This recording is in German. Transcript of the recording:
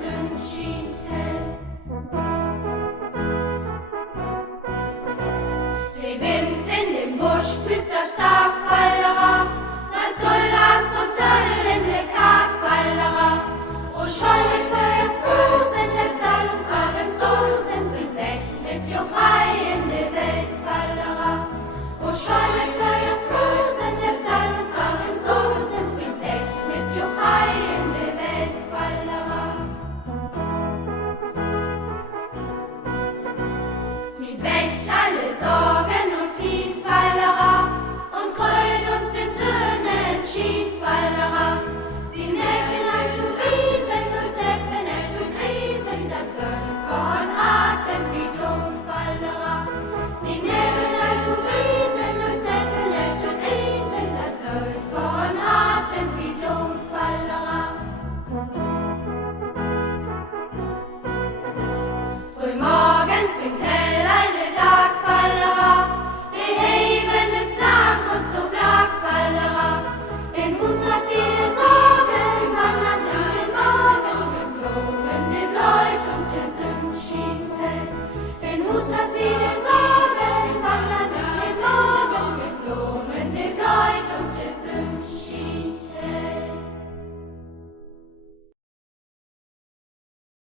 sind schied hell. Der Wind in dem Busch büßt das Sargfallera, was Gullas und Zoll in der Kargfallera. O schau mit Feuers Bus in der Zahl und sagen so, sind wir weg mit Jochai in der Weltfallera. O schau mit Feuers Bus in der Zahl und sagen so, sind wir weg mit Jochai in der Weltfallera. Smit wächt alle Sorgen und Pienfallera und krönt uns den Söhnen Schienfallera. Sie nächten an zu Riesen und Zeppen an zu Riesen, das Gönn von Atem wie Dummfallera. Sie nächten an zu Riesen und Zeppen an zu Riesen, das Gönn von Atem wie Dummfallera. Frühmorgens winkt